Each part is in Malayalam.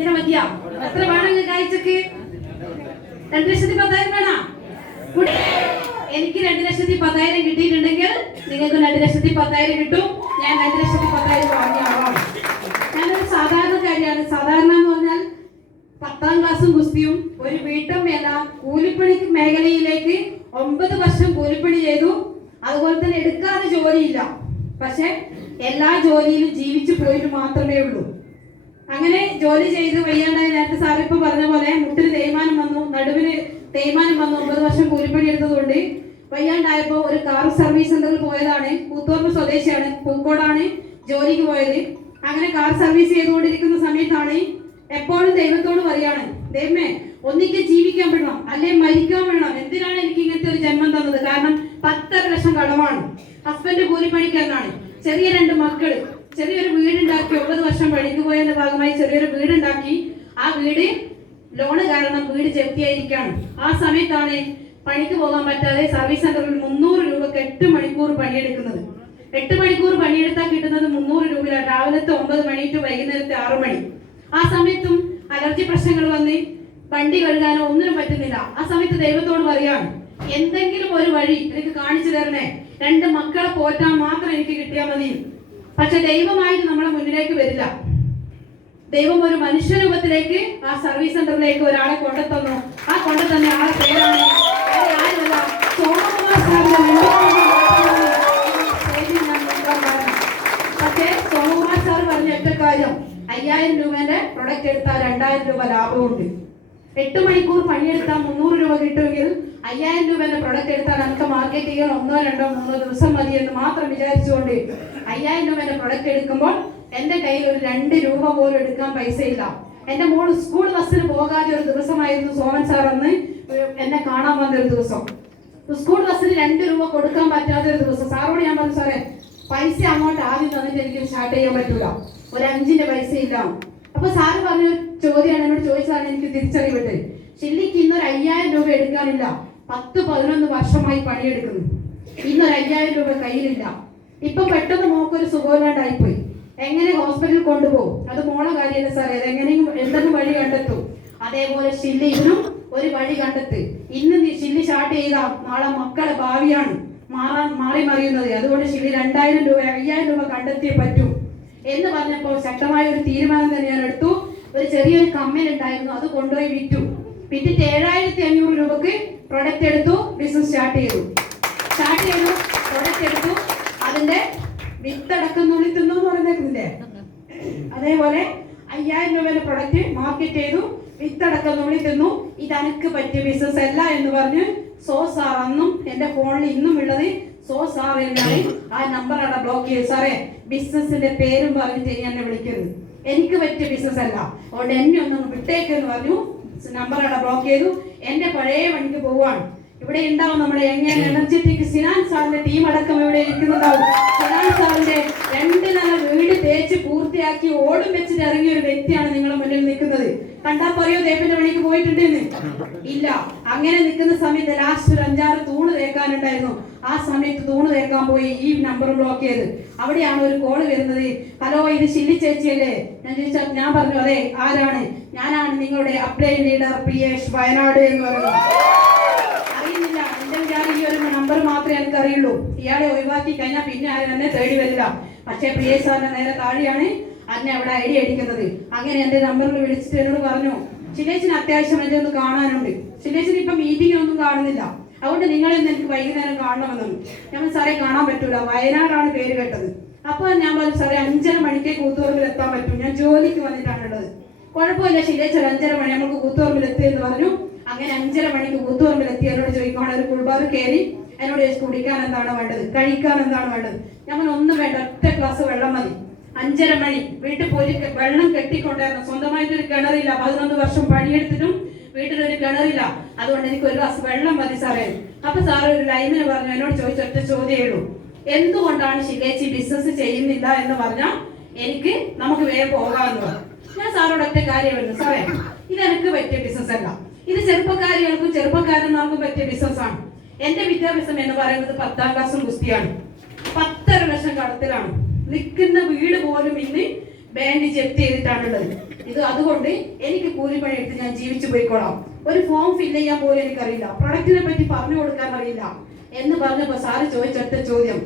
ഇങ്ങനെ മതിയാ എത്ര വേണമെങ്കിൽ കാഴ്ചക്ക്? രണ്ട് ലക്ഷത്തി പത്തായിരം വേണോ? എനിക്ക് രണ്ട് ലക്ഷത്തി പത്തായിരം കിട്ടിയിട്ടുണ്ടെങ്കിൽ നിങ്ങൾക്ക് രണ്ട് ലക്ഷത്തി പത്തായിരം കിട്ടും. ഞാൻ രണ്ട് ലക്ഷത്തി പത്തായിരം വാങ്ങിയാവാം ഞാനൊരു സാധാരണക്കാരിയാണ് സാധാരണ എന്ന് പറഞ്ഞാൽ പത്താം ക്ലാസ്സും ഗുസ്തിയും ഒരു വീട്ടമ്മയല്ല കൂലിപ്പണി മേഖലയിലേക്ക് ഒമ്പത് വർഷം കൂലിപ്പണി ചെയ്തു. അതുപോലെ തന്നെ എടുക്കാതെ ജോലിയില്ല. പക്ഷെ എല്ലാ ജോലിയിലും ജീവിച്ചു പോയിട്ട് മാത്രമേ ഉള്ളൂ. അങ്ങനെ ജോലി ചെയ്ത് വയ്യാണ്ടായി നേരത്തെ സാർ ഇപ്പൊ പറഞ്ഞ പോലെ മുട്ടിന് തേയ്മാനം വന്നു നടുവിന് തേയ്മാനം വന്നു ഒമ്പത് വർഷം കൂലിപ്പണി എടുത്തതുകൊണ്ട് വയ്യാണ്ടായപ്പോ ഒരു കാർ സർവീസ് സെന്ററിൽ പോയതാണ്. കൂത്തോർപ്പ് സ്വദേശിയാണ് പൂക്കോടാണ് ജോലിക്ക് പോയത്. അങ്ങനെ കാർ സർവീസ് ചെയ്തുകൊണ്ടിരിക്കുന്ന സമയത്താണ് എപ്പോഴും ദൈവത്തോട് പറയാണ് ദൈവമേ ഒന്നിക്കെ ജീവിക്കാൻ വിടണം അല്ലെ മരിക്കാൻ വേണം എന്തിനാണ് എനിക്ക് ഇങ്ങനത്തെ ഒരു ജന്മം തന്നത്? കാരണം പത്തര ലക്ഷം കടമാണ്. ഹസ്ബൻഡ് കൂലിപ്പണിക്കാരനാണ്. ചെറിയ രണ്ട് മക്കൾ. ചെറിയൊരു വീടുണ്ടാക്കി ഒമ്പത് വർഷം പണിക്ക് പോയതിന്റെ ഭാഗമായി ചെറിയൊരു വീടുണ്ടാക്കി. ആ വീട് ലോണ് കാരണം വീട് ജപ്തിയായിരിക്കാണ് ആ സമയത്താണ് പണിക്ക് പോകാൻ പറ്റാതെ സർവീസ് സെന്ററിൽ മുന്നൂറ് രൂപക്ക് എട്ട് മണിക്കൂർ പണിയെടുക്കുന്നത്. എട്ട് മണിക്കൂർ പണിയെടുത്താൽ കിട്ടുന്നത് മുന്നൂറ് രൂപയിലാണ് രാവിലത്തെ ഒമ്പത് മണി ടു വൈകുന്നേരത്തെ ആറു മണി. ആ സമയത്തും അലർജി പ്രശ്നങ്ങൾ വന്ന് വണ്ടി കഴുകാനോ ഒന്നിനും പറ്റുന്നില്ല. ആ സമയത്ത് ദൈവത്തോട് പറയാണ് എന്തെങ്കിലും ഒരു വഴി എനിക്ക് കാണിച്ചു തരണേ. രണ്ട് മക്കളെ പോറ്റാൻ മാത്രം എനിക്ക് കിട്ടിയാൽ മതി. പക്ഷെ ദൈവമായിട്ട് നമ്മളെ മുന്നിലേക്ക് വരില്ല. ദൈവം ഒരു മനുഷ്യരൂപത്തിലേക്ക് ആ സർവീസ് സെന്ററിലേക്ക് ഒരാളെ കൊണ്ടെത്തുന്നു ആ കൊണ്ടെത്തന്നെ ആളെ പേരാണ്. പക്ഷേ സോമകുമാർ സാർ പറഞ്ഞ ഒറ്റ കാര്യം അയ്യായിരം രൂപേന്റെ പ്രൊഡക്റ്റ് എടുത്താൽ രണ്ടായിരം രൂപ ലാഭമുണ്ട്. എട്ട് മണിക്കൂർ പണിയെടുത്താൽ മുന്നൂറ് രൂപ കിട്ടുമെങ്കിൽ അയ്യായിരം രൂപന്റെ പ്രൊഡക്റ്റ് എടുത്താൽ നമുക്ക് മാർക്കറ്റ് ചെയ്യാൻ ഒന്നോ രണ്ടോ മൂന്നോ ദിവസം മതി എന്ന് മാത്രം വിചാരിച്ചുകൊണ്ട് അയ്യായിരം എന്ന പ്രൊഡക്റ്റ് എടുക്കുമ്പോൾ എന്റെ കയ്യിൽ ഒരു രണ്ട് രൂപ പോലും എടുക്കാൻ പൈസ ഇല്ല. എന്റെ മോൾ സ്കൂൾ ബസ്സിന് പോകാതെ ഒരു ദിവസമായിരുന്നു സോമൻ സാർ അന്ന് എന്നെ കാണാൻ വന്ന ഒരു ദിവസം. സ്കൂൾ ബസ്സിന് രണ്ട് രൂപ കൊടുക്കാൻ പറ്റാത്ത ഒരു ദിവസം. സാറോട് ഞാൻ പറഞ്ഞു സാറേ പൈസ അങ്ങോട്ട് ആദ്യം തന്നിട്ട് എനിക്ക് സ്റ്റാർട്ട് ചെയ്യാൻ പറ്റൂല. ഒരു അഞ്ചിന്റെ പൈസ ഇല്ല. അപ്പൊ സാറ് പറഞ്ഞ ചോദ്യമാണ് എന്നോട് ചോദിച്ചതാണ് എനിക്ക് തിരിച്ചറിവിട്ട് ഷില്ലിക്ക് ഇന്നൊരു അയ്യായിരം രൂപ എടുക്കാനില്ല പത്ത് പതിനൊന്ന് വർഷമായി പണിയെടുക്കുന്നു. ഇന്നൊരു അയ്യായിരം രൂപ കയ്യിലില്ല. ഇപ്പൊ പെട്ടെന്ന് മോക്കൊരു സുഖമില്ലാണ്ടായിപ്പോയി. എങ്ങനെ ഹോസ്പിറ്റലിൽ കൊണ്ടുപോകും? അത് മോളെ കാര്യമല്ല സാറേ. അത് എങ്ങനെയും എന്തെങ്കിലും വഴി കണ്ടെത്തും. അതേപോലെ ഷില്ലി ഇതിനും ഒരു വഴി കണ്ടെത്ത്. ഇന്ന് നീ ഷില്ലി സ്റ്റാർട്ട് ചെയ്താൽ നാളെ മക്കളെ ഭാവിയാണ് മാറാൻ മാറി മറിയുന്നത്. അതുകൊണ്ട് ഷില്ലി രണ്ടായിരം രൂപ അയ്യായിരം രൂപ കണ്ടെത്തിയേ പറ്റൂ എന്ന് പറഞ്ഞപ്പോൾ ശക്തമായ ഒരു തീരുമാനം തന്നെ ഞാൻ എടുത്തു. ഒരു ചെറിയൊരു കമ്മൽ ഉണ്ടായിരുന്നു അത് കൊണ്ടുപോയി വിറ്റു. വിറ്റിട്ട് ഏഴായിരത്തി അഞ്ഞൂറ് രൂപക്ക് പ്രൊഡക്റ്റ് എടുത്തു ബിസിനസ് സ്റ്റാർട്ട് ചെയ്തു. സ്റ്റാർട്ട് ചെയ്തു പ്രൊഡക്റ്റ് എടുത്തു. അതിന്റെ വിത്തടക്കം നുള്ളി തിന്നു എന്ന് അതേപോലെ അയ്യായിരം രൂപയുടെ പ്രൊഡക്റ്റ് മാർക്കറ്റ് ചെയ്തു വിത്തടക്കം നുള്ളി തിന്നു. ഇത് പറ്റിയ ബിസിനസ് അല്ല എന്ന് പറഞ്ഞ് സോ സാർ അന്നും എന്റെ ഫോണിൽ ഇന്നും ഉള്ളത് സോ സാർ എന്നാണ്. ആ നമ്പർ അവിടെ ബ്ലോക്ക് ചെയ്തു. സാറേ ബിസിനസിന്റെ പേരും പറഞ്ഞിട്ട് എന്നെ വിളിക്കരുത്. എനിക്ക് പറ്റിയ ബിസിനസ് അല്ല. അതുകൊണ്ട് എന്നെ ഒന്ന് വിട്ടേക്കെന്ന് പറഞ്ഞു. നമ്പർ അവിടെ ബ്ലോക്ക് ചെയ്തു. എന്റെ പഴയ വണ്ടിക്ക് പോവാണ് ഇവിടെ ഉണ്ടാവും നമ്മുടെ എങ്ങനെ എനർജറ്റിക് സിനാൻ സാറിന്റെ ടീം അടക്കം ഇവിടെ ഇരിക്കുന്നുണ്ടാവും. സിനാൻ സാറിന്റെ രണ്ട് നില വീട് തേച്ച് പൂർത്തിയാക്കി ഓടും വെച്ചിട്ട് ഇറങ്ങിയ ഒരു വ്യക്തിയാണ് നിങ്ങളുടെ മുന്നിൽ നിൽക്കുന്നത്. കണ്ടാ പറയോ ദേവന്റെ പണിക്ക് പോയിട്ടുണ്ട് ഇല്ല. അങ്ങനെ നിൽക്കുന്ന സമയത്ത് ലാസ്റ്റ് ഒരു അഞ്ചാറ് തൂണ് തേക്കാനുണ്ടായിരുന്നു. ആ സമയത്ത് തൂണ് തേക്കാൻ പോയി ഈ നമ്പർ ബ്ലോക്ക് ചെയ്ത്. അവിടെയാണ് ഒരു കോൾ വരുന്നത്. ഹലോ ഇത് ശില്ലി ചേച്ചിയല്ലേ? ഞാൻ ചോദിച്ചാൽ ഞാൻ പറഞ്ഞു അതെ ആരാണ്? ഞാനാണ് നിങ്ങളുടെ അപ്ലൈ ലീഡർ പ്രിയേഷ് വയനാട് എന്ന് പറയുന്നത്. അറിയുന്നില്ല. എന്റെ ഞാൻ ഈ ഒരു നമ്പർ മാത്രമേ എനിക്ക് അറിയുള്ളൂ. ഇയാളെ ഒഴിവാക്കി കഴിഞ്ഞാൽ പിന്നെ ആരും എന്നെ തേടി വരില്ല. പക്ഷേ പ്രിയേഷ് സാറിന്റെ നേരെ താഴെയാണ് അന്നെ അവിടെ ഐഡി അടിക്കുന്നത്. അങ്ങനെ എന്റെ നമ്പറിൽ വിളിച്ചിട്ട് എന്നോട് പറഞ്ഞു ശിലേച്ചിന് അത്യാവശ്യം എന്നെ ഒന്ന് കാണാനുണ്ട്. ശിലേച്ചിന് ഇപ്പൊ മീറ്റിംഗ് ഒന്നും കാണുന്നില്ല. അതുകൊണ്ട് നിങ്ങൾ ഇന്ന് എനിക്ക് വൈകുന്നേരം കാണണമെന്നും. ഞാൻ സാറേ കാണാൻ പറ്റൂല. വയനാടാണ് പേര് കേട്ടത്. അപ്പൊ ഞാൻ പറഞ്ഞു സാറേ അഞ്ചര മണിക്ക് കൂത്തുപറമ്പിൽ എത്താൻ പറ്റും. ഞാൻ ജോലിക്ക് വന്നിട്ടാണുള്ളത് കുഴപ്പമില്ല ഒരു അഞ്ചര മണി നമുക്ക് കൂത്തുപറമ്പിൽ എത്തി എന്ന് പറഞ്ഞു. അങ്ങനെ അഞ്ചര മണിക്ക് കൂത്തുപറമ്പിൽ എത്തി. എന്നോട് ചോദിക്കുവാണ് ഒരു കുൾബാർ കയറി എന്നോട് ചോദിച്ചു കുടിക്കാൻ എന്താണ് വേണ്ടത്? കഴിക്കാൻ എന്താണ് വേണ്ടത്? ഞങ്ങൾ ഒന്നും വേണ്ട ഒറ്റ ഗ്ലാസ് വെള്ളം മതി. അഞ്ചര മണി വീട്ടിൽ പോയി വെള്ളം കെട്ടിക്കൊണ്ടായിരുന്നു. സ്വന്തമായിട്ട് ഒരു കിണറില്ല. പതിനൊന്ന് വർഷം പണിയെടുത്തിട്ടും വീട്ടിലൊരു കിണറില്ല. അതുകൊണ്ട് എനിക്ക് ഒരു ഗ്ലാസ് വെള്ളം മതി സാറേ. അപ്പൊ സാർ ഒരു ലൈനിന് പറഞ്ഞു എന്നോട് ചോദിച്ച ഒറ്റ ചോദ്യമേ ഉള്ളൂ. എന്തുകൊണ്ടാണ് ശിലേച്ചി ബിസിനസ് ചെയ്യുന്നില്ല എന്ന് പറഞ്ഞാൽ എനിക്ക് നമുക്ക് വേഗം പോകാമെന്ന് ഞാൻ സാറോട് ഒറ്റ കാര്യം പറഞ്ഞു സാറേ ഇത് എനിക്ക് പറ്റിയ ബിസിനസ് അല്ല. ഇത് ചെറുപ്പക്കാരികൾക്കും ചെറുപ്പക്കാരന്മാർക്കും പറ്റിയ ബിസിനസ്സാണ് എന്റെ വിദ്യാഭ്യാസം എന്ന് പറയുന്നത് പത്താം ക്ലാസ്സും ഗുസ്തിയാണ്. പത്തര ലക്ഷം കടത്തിലാണ് നിൽക്കുന്ന വീട് പോലും ഇന്ന് ബാങ്ക് ജപ്തി ചെയ്തിട്ടാണുള്ളത് ഇത് അതുകൊണ്ട് എനിക്ക് കൂലിപ്പണി എടുത്ത് ഞാൻ ജീവിച്ചു പോയിക്കോളാം. ഒരു ഫോം ഫില്ല് ചെയ്യാൻ പോലും എനിക്കറിയില്ല. പ്രൊഡക്റ്റിനെ പറ്റി പറഞ്ഞു കൊടുക്കാൻ അറിയില്ല. എന്ന് പറഞ്ഞപ്പോ സാറ് ചോദിച്ചെടുത്ത ചോദ്യം.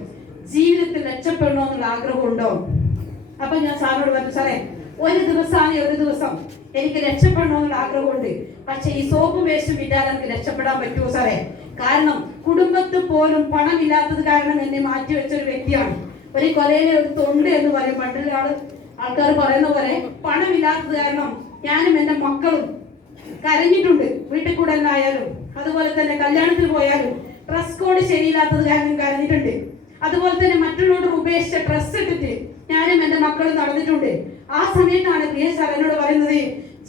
ജീവിതത്തിൽ രക്ഷപ്പെടണോ എന്നുള്ള ആഗ്രഹമുണ്ടോ? അപ്പൊ ഞാൻ സാറിനോട് പറഞ്ഞു സാറേ ഒരു ദിവസമാണ് ഒരു ദിവസം എനിക്ക് രക്ഷപ്പെടണമെന്നുള്ള ആഗ്രഹമുണ്ട്. പക്ഷെ ഈ സോപ്പ് വേസ്റ്റും ഇല്ലാതെ എനിക്ക് രക്ഷപ്പെടാൻ പറ്റുമോ സാറേ? കാരണം കുടുംബത്തിൽ പോലും പണമില്ലാത്തത് കാരണം എന്നെ മാറ്റിവെച്ച ഒരു വ്യക്തിയാണ്. ഒരു കൊലയിലെ ഒരു തൊണ്ട് എന്ന് പറയും പണ്ടുള്ള ആൾ ആൾക്കാർ പറയുന്ന പോലെ പണമില്ലാത്തത് കാരണം ഞാനും എന്റെ മക്കളും കരഞ്ഞിട്ടുണ്ട്. വീട്ടിൽ കൂടെ ആയാലും അതുപോലെ തന്നെ കല്യാണത്തിന് പോയാലും ഡ്രസ് കോഡ് ശരിയില്ലാത്തത് കാരണം കരഞ്ഞിട്ടുണ്ട്. അതുപോലെ തന്നെ മറ്റുള്ളവരോട് ഉപേക്ഷിച്ച ഡ്രസ് ഇട്ടിട്ട് ഞാനും എന്റെ മക്കളും നടന്നിട്ടുണ്ട്. ആ സമയത്താണ് പി എസ് പറയുന്നത്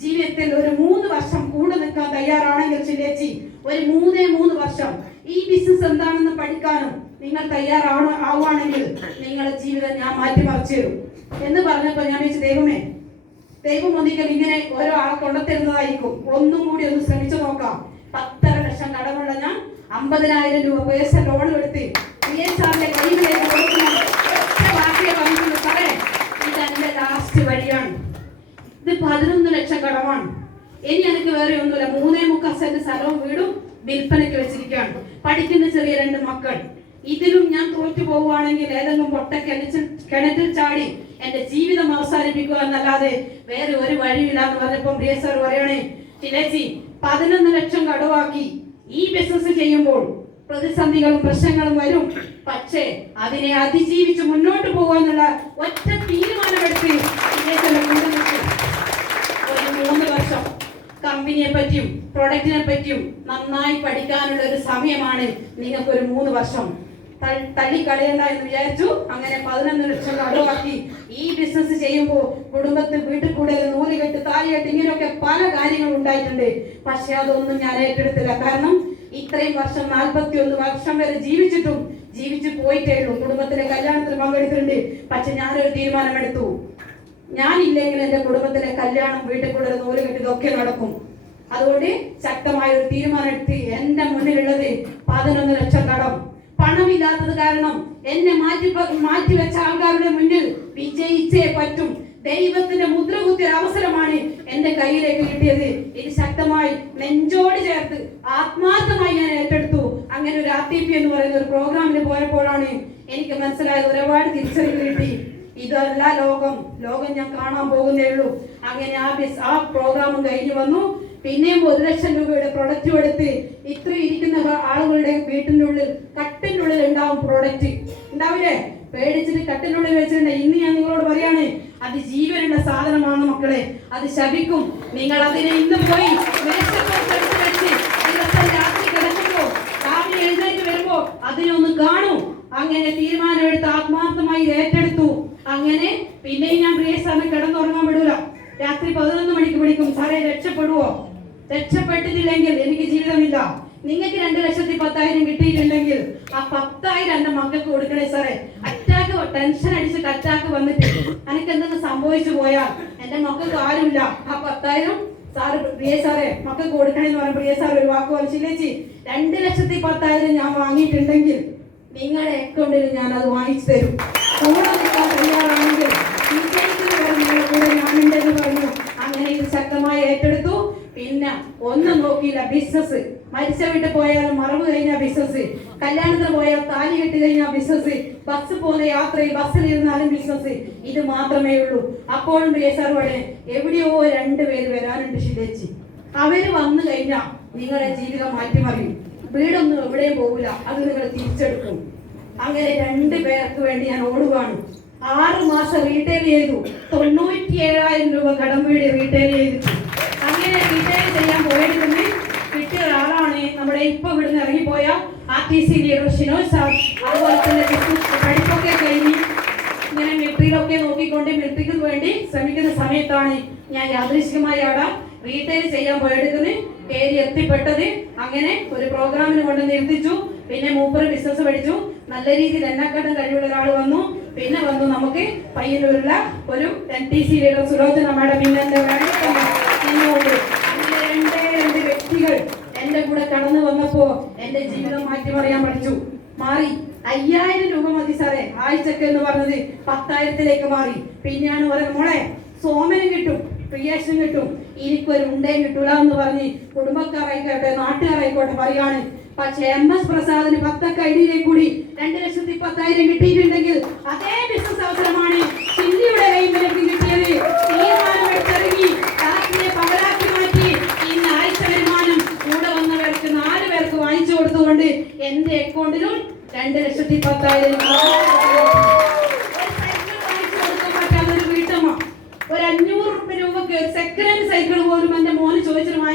ജീവിതത്തിൽ ഒരു മൂന്ന് വർഷം കൂടെ നിൽക്കാൻ തയ്യാറാണെങ്കിൽ ചില്ലേച്ചി ഒരു മൂന്നേ മൂന്ന് വർഷം. ഈ ബിസിനസ് എന്താണെന്ന് പഠിക്കാനും നിങ്ങൾ തയ്യാറാണ് ആവുകയാണെങ്കിൽ നിങ്ങളുടെ ജീവിതം ഞാൻ മാറ്റിമറിച്ചു തരും. എന്ന് പറഞ്ഞപ്പോ ഞാൻ വെച്ച് ദൈവമേ ദൈവം ഒന്നിക്കൽ ഇങ്ങനെ ഓരോ ആളെ കൊണ്ടത്തരുന്നതായിരിക്കും. ഒന്നും കൂടി ഒന്ന് ശ്രമിച്ചു നോക്കാം. പത്തര ലക്ഷം കടമുള്ള ഞാൻ അമ്പതിനായിരം രൂപ പേഴ്സൺ ലോൺ എടുത്ത് പി എസ് ഇത് ലാസ്റ്റ് ഇത് പതിനൊന്ന് ലക്ഷം കടമാണ്. ഇനി എനിക്ക് വേറെ ഒന്നുമില്ല. മൂന്നേ മുക്കാൽ സെന്റ് സ്ഥലവും വീടും വിൽപ്പനയ്ക്ക് വെച്ചിരിക്കുകയാണ്. പഠിക്കുന്ന ചെറിയ രണ്ട് മക്കൾ. ഇതിലും ഞാൻ തോറ്റു പോവുകയാണെങ്കിൽ ഏതെങ്കിലും പൊട്ട കിണറ്റിൽ ചാടി എന്റെ ജീവിതം അവസാനിപ്പിക്കുക എന്നല്ലാതെ വേറെ ഒരു വഴിയില്ല എന്ന് പറഞ്ഞപ്പോൾ പ്രിയ സാർ പറയണേ ചിലേച്ചി പതിനൊന്ന് ലക്ഷം കടവാക്കി ഈ ബിസിനസ് ചെയ്യുമ്പോൾ പ്രതിസന്ധികളും പ്രശ്നങ്ങളും വരും. പക്ഷേ അതിനെ അതിജീവിച്ച് മുന്നോട്ട് പോകാന്നുള്ള ഒറ്റ തീരുമാനമെടുത്ത് ഒരു മൂന്ന് വർഷം കമ്പനിയെ പറ്റിയും പ്രൊഡക്റ്റിനെ പറ്റിയും നന്നായി പഠിക്കാനുള്ള ഒരു സമയമാണ് നിങ്ങൾക്ക് ഒരു മൂന്ന് വർഷം. തള്ളിക്കളയണ്ട എന്ന് വിചാരിച്ചു. അങ്ങനെ പതിനൊന്ന് ലക്ഷം കടമാക്കി ഈ ബിസിനസ് ചെയ്യുമ്പോൾ കുടുംബത്തിൽ വീട്ടിൽ കൂടെ നൂലുകെട്ട് താലികെട്ട് ഇങ്ങനെയൊക്കെ പല കാര്യങ്ങൾ ഉണ്ടായിട്ടുണ്ട്. പക്ഷെ അതൊന്നും ഞാൻ ഏറ്റെടുത്തില്ല. കാരണം ഇത്രയും വർഷം നാൽപ്പത്തി ഒന്ന് വർഷം വരെ ജീവിച്ചിട്ടും ജീവിച്ചു പോയിട്ടേ ഉള്ളൂ. കുടുംബത്തിലെ കല്യാണത്തിൽ പങ്കെടുത്തിട്ടുണ്ട്. പക്ഷെ ഞാനൊരു തീരുമാനമെടുത്തു. ഞാനില്ലെങ്കിൽ എന്റെ കുടുംബത്തിലെ കല്യാണം വീട്ടിൽ കൂടെ നൂൽ കെട്ടി ഇതൊക്കെ നടക്കും. അതുകൊണ്ട് ശക്തമായ ഒരു തീരുമാനം എടുത്ത് എന്റെ മുന്നിലുള്ളത് പതിനൊന്ന് ലക്ഷം കടം. പണമില്ലാത്തത് കാരണം എന്നെ മാറ്റി വെച്ച ആൾക്കാരുടെ മുന്നിൽ വിജയിച്ചേ പറ്റും. ദൈവത്തിന്റെ മുദ്ര കുത്തിയ അവസരമാണ് എന്റെ കയ്യിലേക്ക് കിട്ടിയത്. ഇത് ശക്തമായി നെഞ്ചോട് ചേർത്ത് ആത്മാർത്ഥമായി ഞാൻ ഏറ്റെടുത്തു. അങ്ങനെ ഒരു ആർ ടി പി എന്ന് പറയുന്ന ഒരു പ്രോഗ്രാമിന് പോയപ്പോഴാണ് എനിക്ക് മനസ്സിലായത് ഒരുപാട് തിരിച്ചറിവ് കിട്ടി. ഇതല്ല ലോകം. ലോകം ഞാൻ കാണാൻ പോകുന്നേ ഉള്ളൂ. അങ്ങനെ ആ ബിസ് ആ പ്രോഗ്രാമും കഴിഞ്ഞു വന്നു. പിന്നെയും ഒരു ലക്ഷം രൂപയുടെ പ്രൊഡക്റ്റും എടുത്ത് ഇത്ര ഇരിക്കുന്ന ആളുകളുടെ വീട്ടിന്റെ ഉള്ളിൽ ഉണ്ടാവും പ്രോഡക്റ്റ് ഉണ്ടാവില്ലേ? പേടിച്ചിട്ട് കട്ടിന്റെ ഉള്ളിൽ വെച്ചിട്ടുണ്ട്. ഇന്ന് ഞാൻ നിങ്ങളോട് പറയാണ് അത് ജീവനുള്ള സാധനമാണ് മക്കളെ. അത് ശപിക്കും. നിങ്ങൾ അതിനെ ഇന്ന് പോയി രാത്രി അതിനെ ഒന്ന് കാണൂ. അങ്ങനെ തീരുമാനമെടുത്ത് ആത്മാർത്ഥമായി ഏറ്റെടുത്തു. അങ്ങനെ പിന്നെയും ഞാൻ പ്രിയ സാറിന് കിടന്നുറങ്ങാൻ വിടൂല. രാത്രി പതിനൊന്ന് മണിക്ക് വിളിക്കും. സാറേ രക്ഷപ്പെടുവോ? രക്ഷപ്പെട്ടിട്ടില്ലെങ്കിൽ എനിക്ക് ജീവിതമില്ല. നിങ്ങൾക്ക് രണ്ട് ലക്ഷത്തി പത്തായിരം കിട്ടിയിട്ടുണ്ടെങ്കിൽ ആ പത്തായിരം എന്റെ മക്കൾക്ക് കൊടുക്കണേ സാറേ. അറ്റാക്ക് ടെൻഷൻ അടിച്ചിട്ട് അറ്റാക്ക് വന്നിട്ട് എനിക്ക് എന്തെങ്കിലും സംഭവിച്ചു പോയാൽ എന്റെ മക്കൾക്ക് ആരുമില്ല. ആ പത്തായിരം സാറ് പ്രിയ സാറേ മക്കൾക്ക് കൊടുക്കണേ എന്ന് പറഞ്ഞ പ്രിയ സാർ ഒരു വാക്ക് വലിച്ചില്ലേച്ചി രണ്ട് ലക്ഷത്തി പത്തായിരം ഞാൻ വാങ്ങിയിട്ടുണ്ടെങ്കിൽ നിങ്ങളുടെ അക്കൗണ്ടിൽ ഞാൻ അത് വാങ്ങിച്ചു തരും. തയ്യാറാണെങ്കിൽ കൂടെ പറഞ്ഞു. അങ്ങനെ ഇത് ശക്തമായി ഏറ്റെടുത്തു പിന്നെ ഒന്നും നോക്കിയില്ല. ബിസിനസ് മരിച്ച വീട്ടിൽ പോയാൽ മറവ് കഴിഞ്ഞ ബിസിനസ് കല്യാണത്തിന് പോയാൽ താലി കെട്ടി കഴിഞ്ഞ ബിസിനസ് ബസ് പോകുന്ന യാത്രയിൽ ബസ്സിൽ ഇരുന്നാലും ബിസിനസ് ഇത് മാത്രമേ ഉള്ളൂ. അപ്പോഴും ബേസാർ പറഞ്ഞു എവിടെയോ രണ്ടുപേര് വരാനുണ്ട് ശിലേച്ചി. അവർ വന്നു കഴിഞ്ഞാൽ നിങ്ങളുടെ ജീവിതം മാറ്റിമറിയും. വീടൊന്നും എവിടെയും പോകില്ല അത് നിങ്ങൾ തിരിച്ചെടുക്കും. അങ്ങനെ രണ്ട് പേർക്ക് വേണ്ടി ഞാൻ ഓടുകയാണ് ആറ് മാസം റീറ്റെയിൽ ചെയ്തു. തൊണ്ണൂറ്റി ഏഴായിരം രൂപ കടം വീട് റീറ്റെയിൽ ചെയ്തു ലീഡർ ഷിനോജ് സാർ. വേണ്ടി ഞാൻ ചെയ്യാൻ അങ്ങനെ ഒരു കൊണ്ട് നിർത്തിച്ചു. പിന്നെ നല്ല ഒരാൾ വന്നു. പിന്നെ വന്നു നമുക്ക് പയ്യന്നൂരുള്ള ഒരു N T C leader Sulochana madam. പിന്നെ എന്റെ നിന്നുകൊണ്ട് അങ്ങനെ രണ്ടേ രണ്ട് വ്യക്തികൾ എന്റെ കൂടെ കടന്നു വന്നപ്പോ എന്റെ ജീവിതം മാറ്റിമറിയാൻ പഠിച്ചു മാറി അയ്യായിരം രൂപ മതി സാറേ ആഴ്ചക്ക് എന്ന് പറഞ്ഞത് പത്തായിരത്തി തരത്തിലേക്ക് മാറി. പിന്നെയാണ് പറയുന്നത് മോളെ സോമനും കിട്ടും പ്രിയേഷനും കിട്ടും എനിക്കൊരു ഉണ്ടേം കിട്ടൂല എന്ന് പറഞ്ഞ് കുടുംബക്കാരായിക്കോട്ടെ നാട്ടുകാരായിക്കോട്ടെ പറയാണ്. പക്ഷെ എം എസ് പ്രസാദിന് പത്തൊക്കെ ഐഡിയിലേക്ക് കൂടി രണ്ട് ലക്ഷത്തി പത്തായിരം കിട്ടിയിട്ടുണ്ടെങ്കിൽ അതേ ബിസിനസ് അവസരമാണ് കൈമ്പിലേക്ക് കിട്ടിയത്. വാങ്ങിച്ചു കൊടുത്തുകൊണ്ട് എന്റെ അക്കൗണ്ടിലും രണ്ട് ലക്ഷത്തി പത്തായിരം.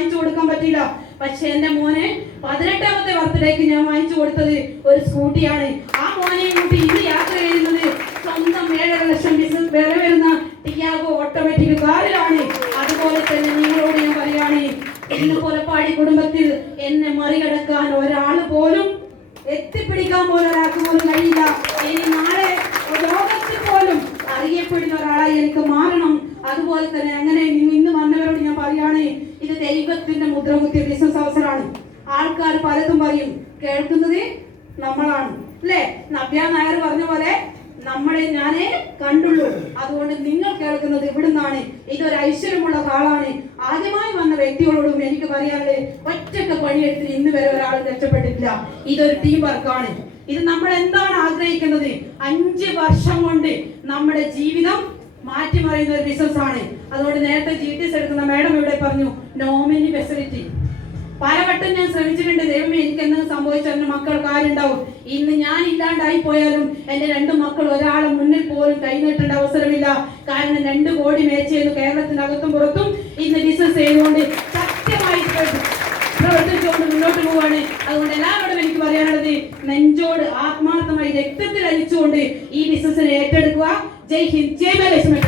വാങ്ങിച്ചു കൊടുക്കാൻ പറ്റില്ല പക്ഷെ എന്റെ മോനെ പതിനെട്ടാമത്തെ ബർത്ത്ഡേക്ക് ഞാൻ വാങ്ങിച്ചു കൊടുത്തത് ഒരു സ്കൂട്ടിയാണ്. ആ മോനെ കൂട്ടി ഇന്ന് യാത്ര ചെയ്യുന്നത് സ്വന്തം ഏഴര ലക്ഷം ബിസിനസ് വില വരുന്ന ടിയാഗോ ഓട്ടോമാറ്റിക് കാറിലാണ്. അതുപോലെ തന്നെ നിങ്ങളോട് ഞാൻ പറയാണ് ഇന്ന് കൊലപ്പാടി കുടുംബത്തിൽ എന്നെ മറികടക്കാൻ ഒരാൾ പോലും എത്തിപ്പിടിക്കാൻ പോലും ഒരാൾക്ക് പോലും കഴിയില്ല. ഇനി നാളെ ലോകത്തിൽ പോലും അറിയപ്പെടുന്ന ഒരാളായി എനിക്ക് മാറണം. അതുപോലെ തന്നെ അങ്ങനെ ഇന്ന് വന്നവരോട് ഞാൻ പറയാണ് ഇത് ദൈവത്തിന്റെ മുദ്രമുത്തിയ ബിസിനസ് അവസരമാണ്. ആൾക്കാർ പലതും പറയും കേൾക്കുന്നത് നമ്മളാണ്. അല്ലേ? നബ്യ നായർ പറഞ്ഞ പോലെ നമ്മളെ ഞാനേ കണ്ടുള്ളൂ. അതുകൊണ്ട് നിങ്ങൾ കേൾക്കുന്നത് ഇവിടുന്നാണ്. ഇതൊരു ഐശ്വര്യമുള്ള കാളാണ്. ആദ്യമായി വന്ന വ്യക്തികളോടും എനിക്ക് പറയാനുള്ളത് ഒറ്റയ്ക്ക് പണിയെടുത്ത് ഇന്ന് വരെ ഒരാൾ രക്ഷപ്പെട്ടിട്ടില്ല. ഇതൊരു ടീം വർക്കാണ്. ഇത് നമ്മൾ എന്താണ് ആഗ്രഹിക്കുന്നത്? അഞ്ച് വർഷം കൊണ്ട് നമ്മുടെ ജീവിതം മാറ്റിമറിയുന്ന ഒരു ബിസിനസ് ആണ്. അതുകൊണ്ട് നേരത്തെ ജി ടി എസ് എടുക്കുന്ന മാഡം ഇവിടെ പറഞ്ഞു നോമിനി ഫെസിലിറ്റി പലവട്ടം ഞാൻ ശ്രമിച്ചിട്ടുണ്ട് ദൈവമേ എനിക്ക് എന്തെങ്കിലും സംഭവിച്ചാൽ എന്റെ മക്കൾക്ക് ആരുണ്ടാവും? ഇന്ന് ഞാൻ ഇല്ലാണ്ടായി പോയാലും എന്റെ രണ്ട് മക്കൾ ഒരാളെ മുന്നിൽ പോലും കൈനീട്ടേണ്ട അവസരമില്ല. കാരണം രണ്ട് കോടി മേച്ചു ചെയ്ത് കേരളത്തിനകത്തും പുറത്തും ഇന്ന് ബിസിനസ് ചെയ്തുകൊണ്ട് ശക്തമായി പ്രവർത്തിച്ചുകൊണ്ട് മുന്നോട്ട് പോവാണ്. അതുകൊണ്ട് എല്ലാവരോടും എനിക്ക് പറയാനുള്ളത് നെഞ്ചോട് ആത്മാർത്ഥമായി രക്തത്തിൽ അരിച്ചുകൊണ്ട് ഈ ബിസിനസ്സിനെ ഏറ്റെടുക്കുക. ജയ് ഹിന്ദ് ജയ് ബലേശ്വര